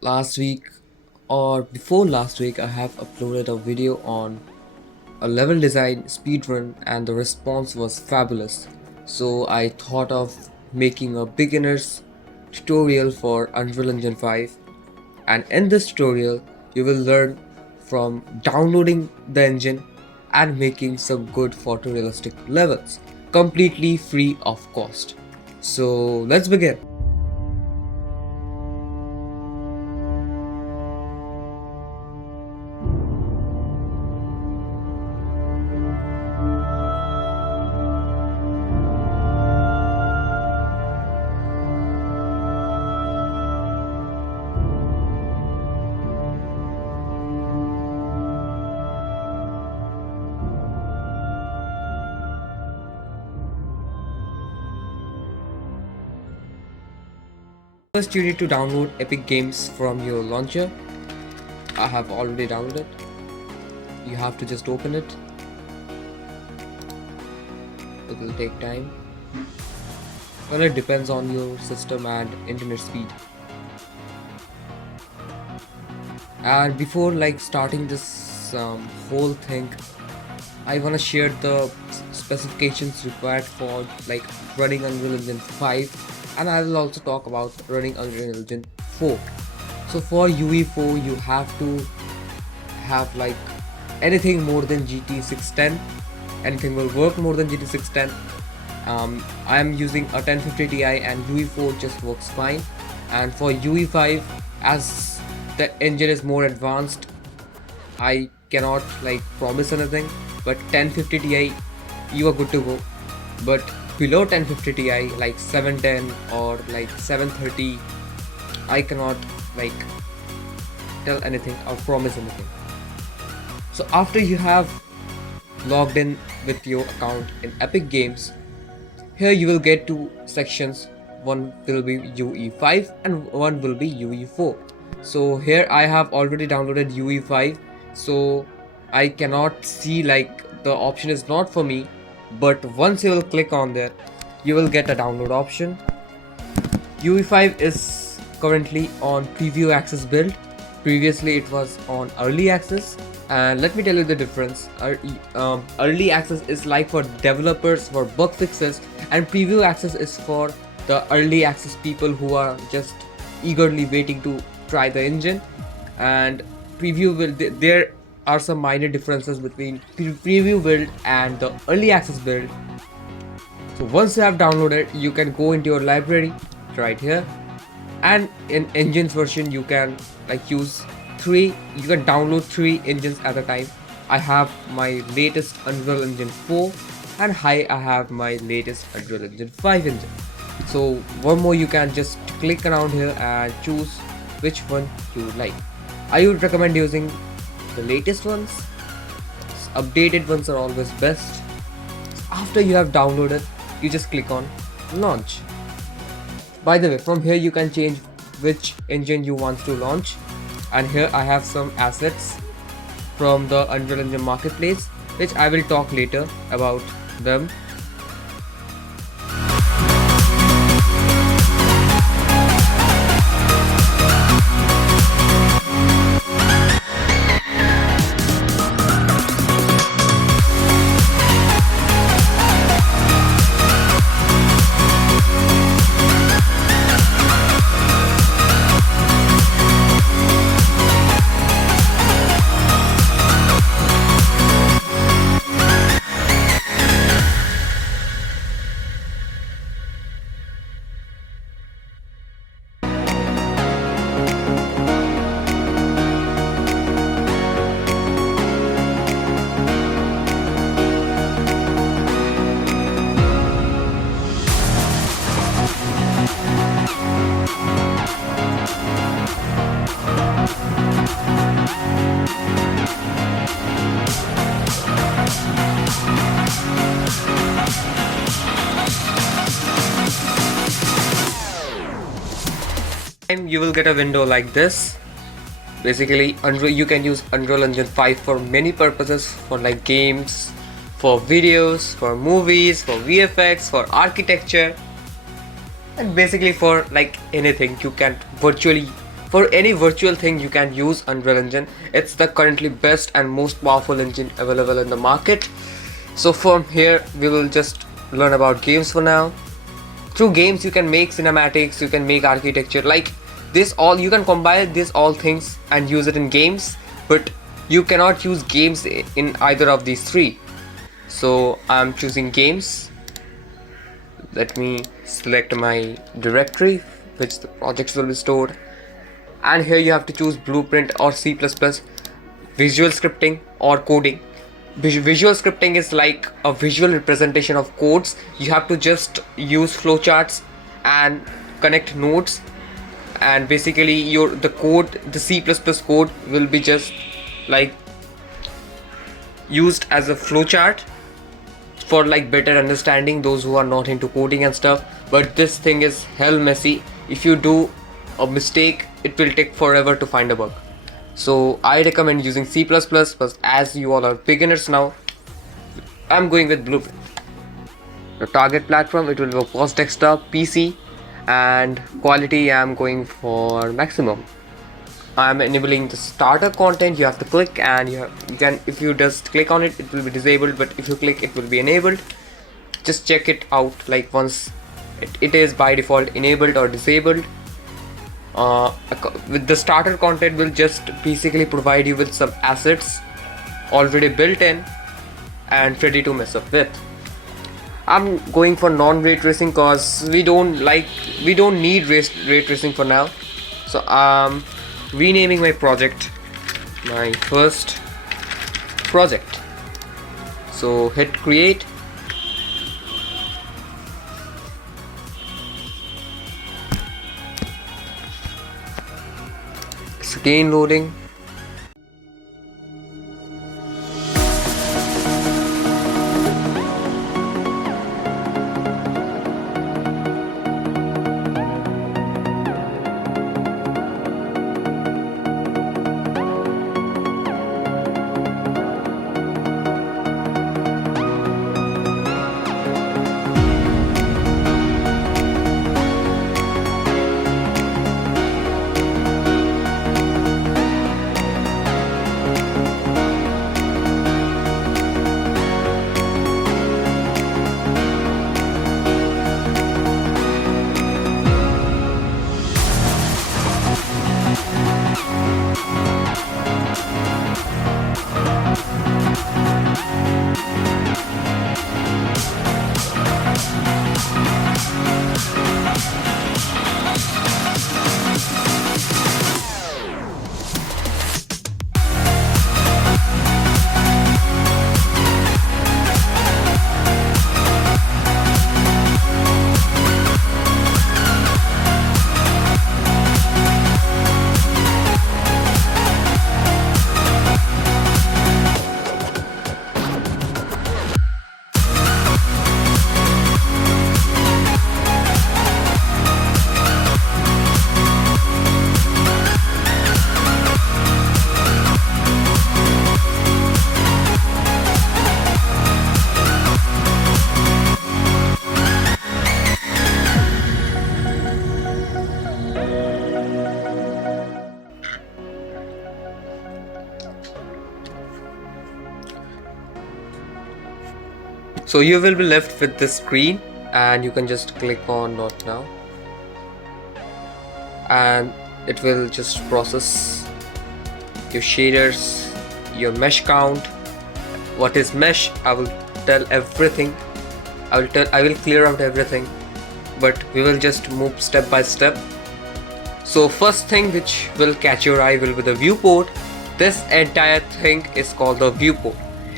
Last week or before last week, I have uploaded a video on a level design speedrun and the response was fabulous. So I thought of making a beginner's tutorial for Unreal Engine 5, and in this tutorial you will learn from downloading the engine and making some good photorealistic levels completely free of cost. So let's begin. First, you need to download Epic Games from your launcher. I have already downloaded. You have to just open it. It will take time. Well, it depends on your system and internet speed. And before starting this whole thing, I wanna share the specifications required for running Unreal Engine 5, and I will also talk about running Unreal Engine 4. So for UE4 you have to have anything more than GT 610. Anything will work more than GT 610. I am using a 1050 Ti and UE4 just works fine. And for UE5, as the engine is more advanced, I cannot promise anything, but 1050 Ti you are good to go. But below 1050 Ti, like 710 or 730, I cannot tell anything or promise anything. So after you have logged in with your account in Epic Games, here you will get two sections. One will be UE5 and one will be UE4. So here I have already downloaded UE5, so I cannot see the option is not for me, but once you will click on there, you will get a download option. UE5 is currently on preview access build. Previously it was on early access, and let me tell you the difference. Early access is for developers for bug fixes, and preview access is for the early access people who are just eagerly waiting to try the engine. And preview build, there are some minor differences between preview build and the early access build. So once you have downloaded, you can go into your library right here, and in engines version you can you can download 3 engines at a time. I have my latest Unreal Engine 4, and I have my latest Unreal Engine 5 engine. So one more, you can just click around here and choose which one you like. I would recommend using the latest ones. Updated ones are always best. After you have downloaded, you just click on launch. By the way, from here you can change which engine you want to launch, and here I have some assets from the Unreal Engine marketplace, which I will talk later about them. You will get a window like this. Basically, you can use Unreal Engine 5 for many purposes, for games, for videos, for movies, for VFX, for architecture, and basically for anything. You can virtually For any virtual thing you can use Unreal Engine. It's the currently best and most powerful engine available in the market. So from here we will just learn about games for now. Through games you can make cinematics, you can make architecture, like this all, you can combine this all things and use it in games, but you cannot use games in either of these three. So I'm choosing games. Let me select my directory which the projects will be stored, and here you have to choose Blueprint or C++, visual scripting or coding. Visual scripting is like a visual representation of codes. You have to just use flowcharts and connect nodes, and basically the C++ code will be just like used as a flowchart for like better understanding those who are not into coding and stuff. But this thing is hell messy. If you do a mistake, it will take forever to find a bug. So I recommend using C++, but as you all are beginners now, I'm going with Blueprint. The target platform, it will be post desktop, PC, and quality I'm going for maximum. I'm enabling the starter content. You have to click, and you can, if you just click on it, it will be disabled, but if you click, it will be enabled. Just check it out, like once it is by default enabled or disabled. With the starter content will just basically provide you with some assets already built in and ready to mess up with. I'm going for non-ray tracing because we don't need ray tracing for now. So I'm renaming my project, my first project. So hit create. It's again loading. So you will be left with this screen, and you can just click on not now, and it will just process your shaders, your mesh count. What is mesh? I will tell everything. I will clear out everything, but we will just move step by step. So first thing which will catch your eye will be the viewport. This entire thing is called the viewport.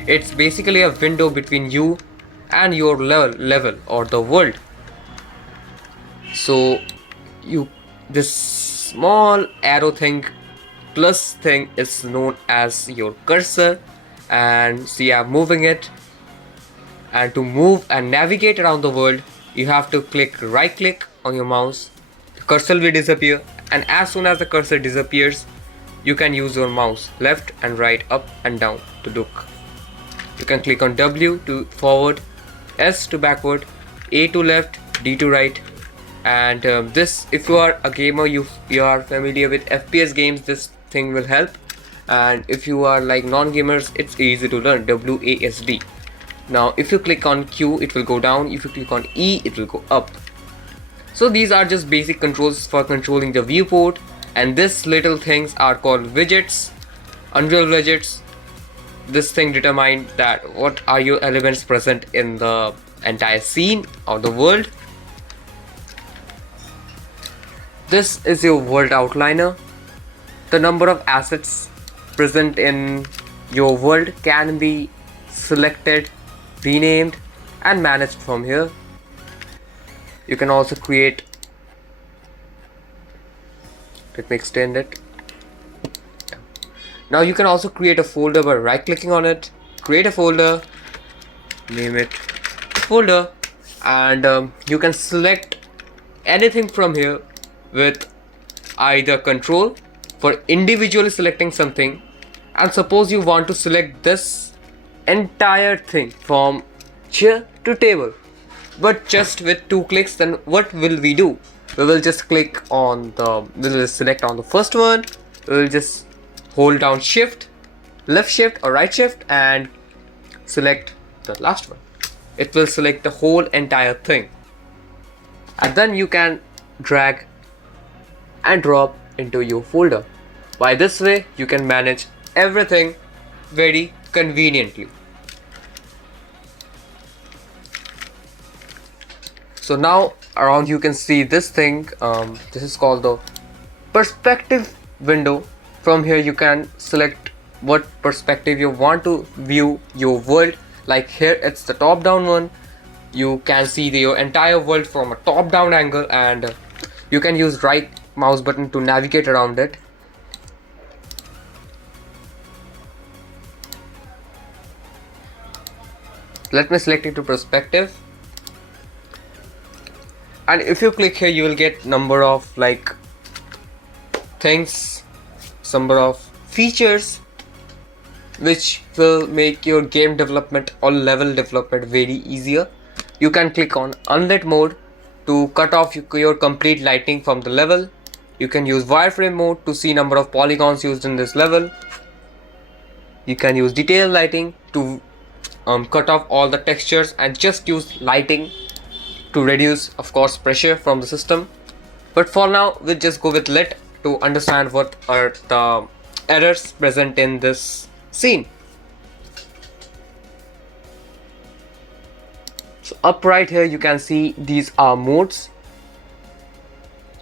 It's basically a window between you and your level or the world. So this small arrow thing plus thing is known as your cursor, and see I'm moving it. And to move and navigate around the world, you have to right click on your mouse. The cursor will disappear, and as soon as the cursor disappears, you can use your mouse left and right, up and down to look. You can click on W to forward, S to backward, A to left, D to right, And this, if you are a gamer, you are familiar with FPS games, this thing will help. And if you are like non-gamers, it's easy to learn. WASD. Now if you click on Q, it will go down. If you click on E, it will go up. So these are just basic controls for controlling the viewport, and this little things are called widgets, Unreal widgets. This thing determines that what are your elements present in the entire scene or the world. This is your world outliner. The number of assets present in your world can be selected, renamed and managed from here. You can also create, let me extend it. Now you can also create a folder by right clicking on it, create a folder, name it folder, and you can select anything from here with either control for individually selecting something. And suppose you want to select this entire thing from chair to table, but just with 2 clicks, then what will we do? We will just click on we will select on the first one, we will just hold down shift, left shift or right shift and select the last one. It will select the whole entire thing, and then you can drag and drop into your folder. By this way you can manage everything very conveniently. So now around you can see this thing, this is called the perspective window. From here you can select what perspective you want to view your world. Like here it's the top down one. You can see your entire world from a top down angle, and you can use right mouse button to navigate around it. Let me select it to perspective, and if you click here you will get number of like things, number of features which will make your game development or level development very easier. You can click on unlit mode to cut off your complete lighting from the level. You can use wireframe mode to see number of polygons used in this level. You can use detail lighting to cut off all the textures and just use lighting to reduce, of course, pressure from the system. But for now we'll just go with lit to understand what are the errors present in this scene. So up right here you can see these are modes.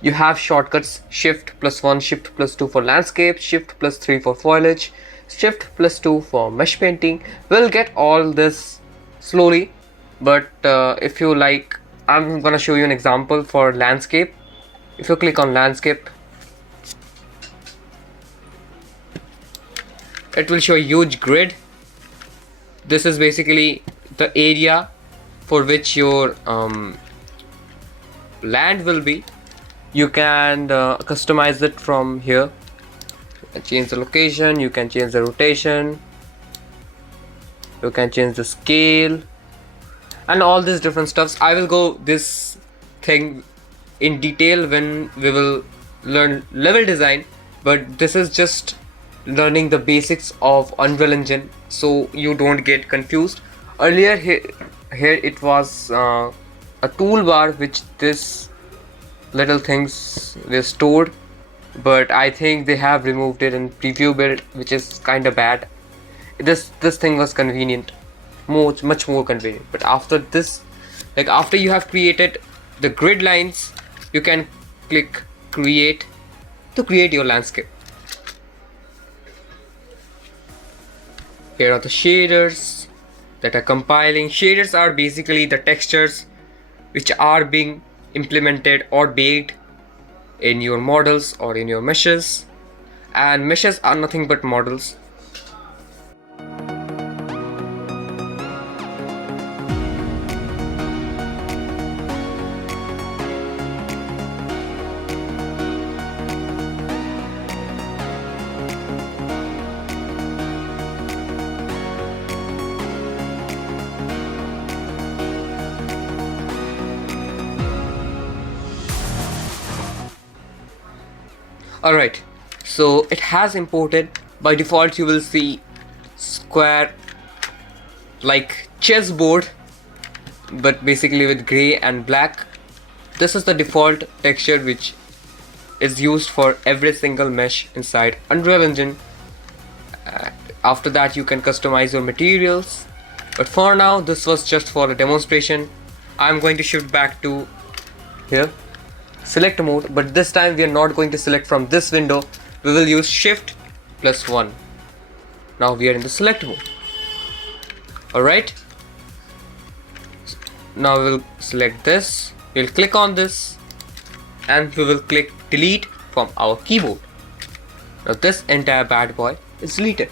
You have shortcuts shift +1, shift +2 for landscape, shift +3 for foliage, shift +2 for mesh painting. We'll get all this slowly, but if you like, I'm gonna show you an example for landscape. If you click on landscape, it will show a huge grid. This is basically the area for which your land will be. You can customize it from here. You can change the location, you can change the rotation, you can change the scale and all these different stuffs. I will go this thing in detail when we will learn level design, but this is just learning the basics of Unreal Engine so you don't get confused. Earlier here it was a toolbar which this little things were stored, but I think they have removed it in preview build, which is kind of bad. This thing was convenient, much more convenient, but after this, like after you have created the grid lines, you can click create to create your landscape. Here are the shaders that are compiling. Shaders are basically the textures which are being implemented or baked in your models or in your meshes, and meshes are nothing but models. Alright, so it has imported. By default you will see square like chessboard, but basically with grey and black. This is the default texture which is used for every single mesh inside Unreal Engine. After that you can customize your materials, but for now this was just for a demonstration. I'm going to shift back to here, select mode, but this time we are not going to select from this window. We will use shift plus 1. Now we are in the select mode. Alright, now we will select this, we'll click on this, and we will click delete from our keyboard. Now this entire bad boy is deleted.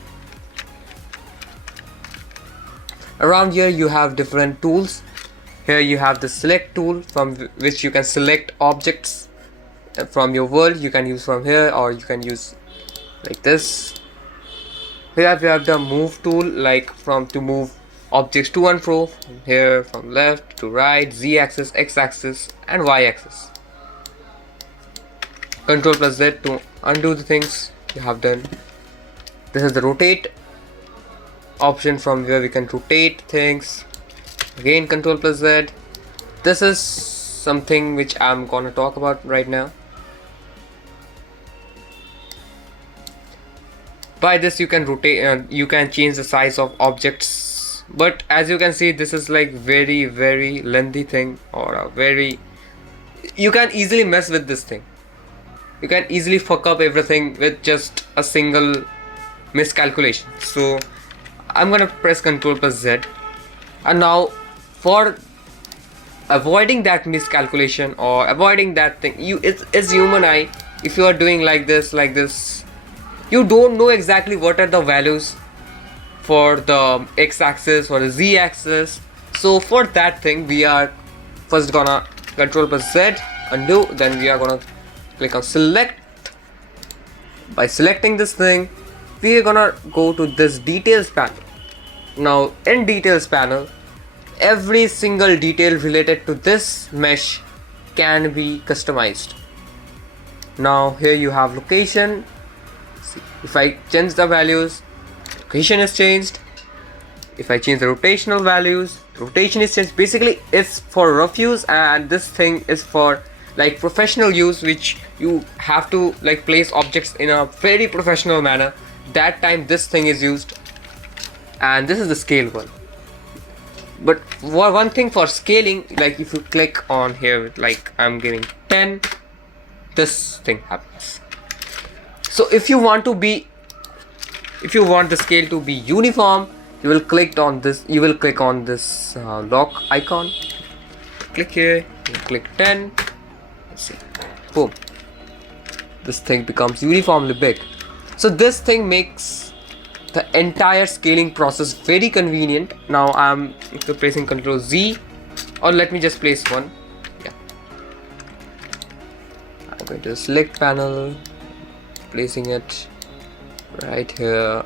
Around here you have different tools. Here you have the select tool, from which you can select objects from your world. You can use from here, or you can use like this. Here you have the move tool, like to move objects to and fro, from here, from left to right, Z axis, X axis and Y axis. Control plus Z to undo the things you have done. This is the rotate option, from where we can rotate things. Again Control plus Z. This is something which I'm gonna talk about right now. By this you can rotate, you can change the size of objects, but as you can see this is like very lengthy thing, or a very, you can easily mess with this thing. You can easily fuck up everything with just a single miscalculation. So I'm gonna press Ctrl plus Z, and now for avoiding that miscalculation or avoiding that thing, it's human eye. If you are doing like this, you don't know exactly what are the values for the x-axis or the z-axis. So for that thing we are first gonna Ctrl plus Z, undo, then we are gonna click on select. By selecting this thing, we are gonna go to this details panel. Now in details panel, every single detail related to this mesh can be customized. Now here you have location. See, if I change the values, location is changed. If I change the rotational values, rotation is changed. Basically it's for rough use, and this thing is for like professional use, which you have to like place objects in a very professional manner. That time this thing is used. And this is the scale one. But one thing for scaling, like if you click on here, like I'm giving 10, this thing happens. So if you want the scale to be uniform, you will click on this. You will click on this lock icon. Click here. You click 10. Let's see. Boom. This thing becomes uniformly big. So this thing makes the entire scaling process very convenient. Now I'm pressing Ctrl Z, or let me just place one. Yeah. I'm going to select panel, placing it right here.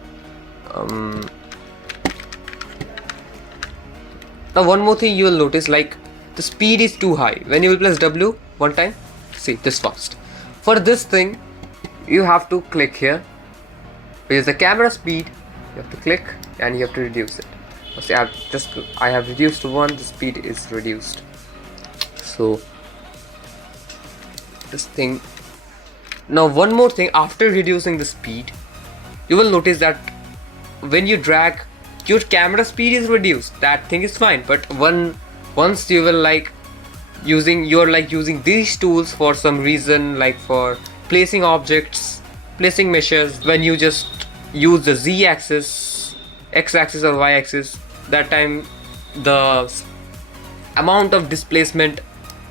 Now one more thing you will notice, like the speed is too high. When you will press W one time, see this fast. For this thing, you have to click here. With the camera speed, you have to click and you have to reduce it. See, I have reduced to 1. The speed is reduced. So this thing. Now one more thing, after reducing the speed, you will notice that when you drag, your camera speed is reduced. That thing is fine. But once you will using these tools for some reason, like for placing objects, placing meshes, when you just use the z-axis, x-axis or y-axis, that time the amount of displacement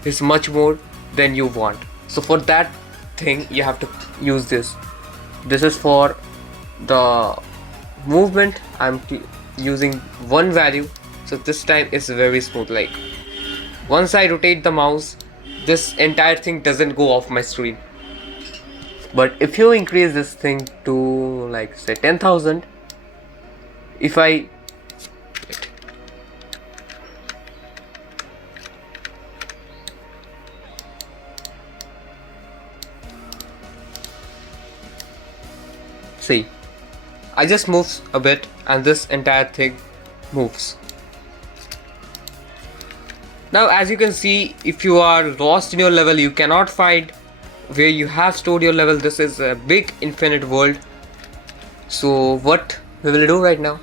is much more than you want. So for that thing you have to use this. This is for the movement. I'm using one value, so this time it's very smooth. Like once I rotate the mouse, this entire thing doesn't go off my screen. But if you increase this thing to like say 10,000, if I See, I just move a bit and this entire thing moves. Now as you can see, if you are lost in your level, you cannot find where you have stored your level. This is a big infinite world. So what we will do right now,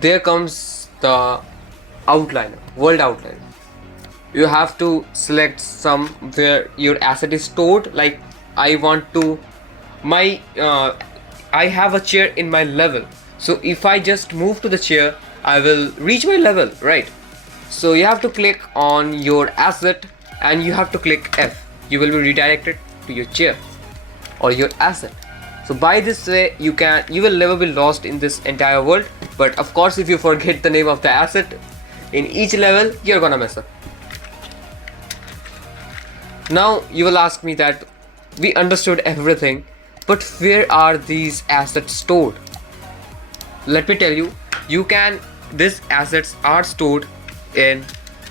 there comes the outliner, world outliner. You have to select some where your asset is stored. Like I want to, I have a chair in my level, so if I just move to the chair, I will reach my level, right? So you have to click on your asset and you have to click F. You will be redirected to your chair or your asset. So by this way you will never be lost in this entire world. But of course, if you forget the name of the asset in each level, you're gonna mess up. Now you will ask me that we understood everything, but where are these assets stored? Let me tell you, these assets are stored in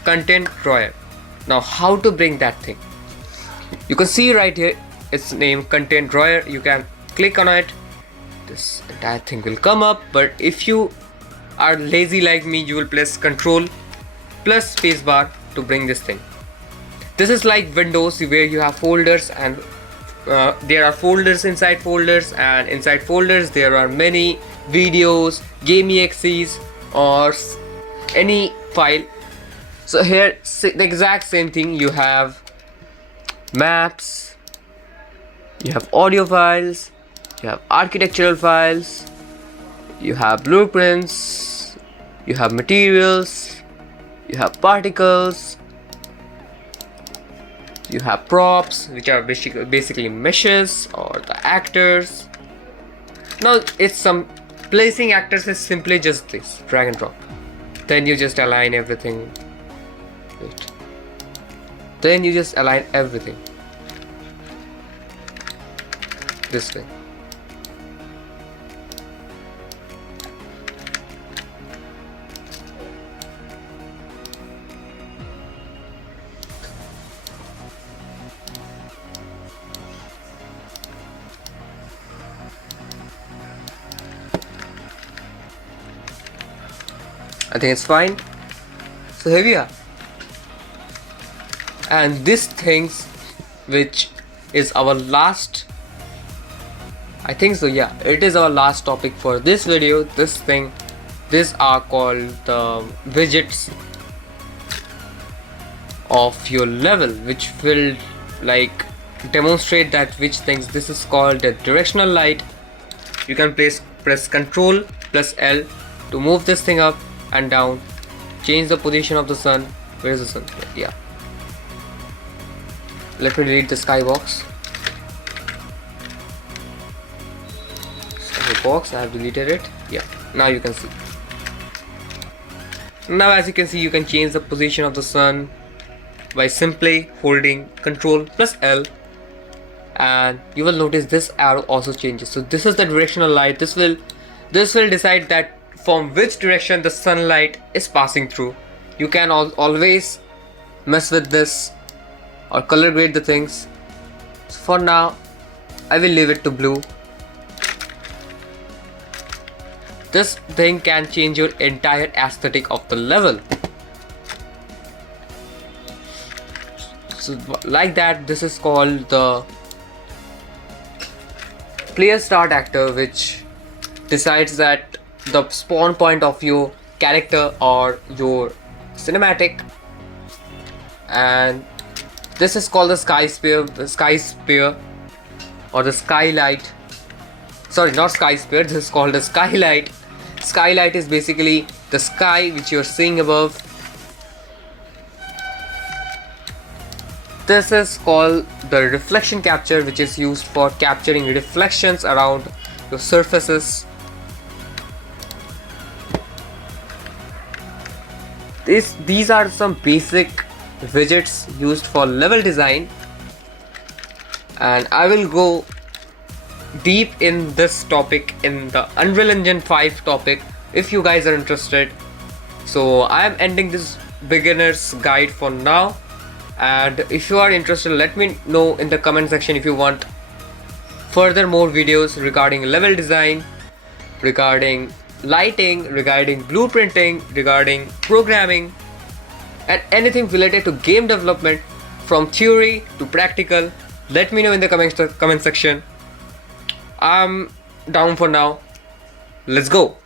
content drawer. Now how to bring that thing? You can see right here, it's named content drawer. You can click on it, this entire thing will come up. But if you are lazy like me, you will press Ctrl plus spacebar to bring this thing. This is like Windows, where you have folders and there are folders inside folders, and inside folders there are many videos, game exes or any file. So here the exact same thing, you have maps, you have audio files, you have architectural files, you have blueprints, you have materials, you have particles, you have props, which are basically meshes or the actors. Now it's some placing actors is simply just this, drag and drop. Then you just align everything. Wait. Then you just align everything this way. I think it's fine. So here we are. And this things, which is our last, I think so, yeah, it is our last topic for this video. These are called the widgets of your level, which will like demonstrate that which things. This is called the directional light. You can press Ctrl plus L to move this thing up and down, change the position of the sun. Where is the sun? Yeah. Let me delete the skybox. Skybox, I have deleted it. Yeah. Now you can see. Now as you can see, you can change the position of the sun by simply holding Ctrl plus L, and you will notice this arrow also changes. So this is the directional light. This will decide that from which direction the sunlight is passing through. You can always mess with this or color grade the things. So for now I will leave it to blue. This thing can change your entire aesthetic of the level. So like that, this is called the player start actor, which decides that the spawn point of your character or your cinematic. And this is called the sky sphere or the skylight. Sorry, not sky sphere, this is called the skylight. Skylight is basically the sky which you're seeing above. This is called the reflection capture, which is used for capturing reflections around your surfaces. These are some basic widgets used for level design, and I will go deep in this topic in the Unreal Engine 5 topic if you guys are interested. So I am ending this beginner's guide for now, and if you are interested, let me know in the comment section if you want further more videos regarding level design, regarding lighting, regarding blueprinting, regarding programming, and anything related to game development from theory to practical. Let me know in the comment section. I'm down for now. Let's go.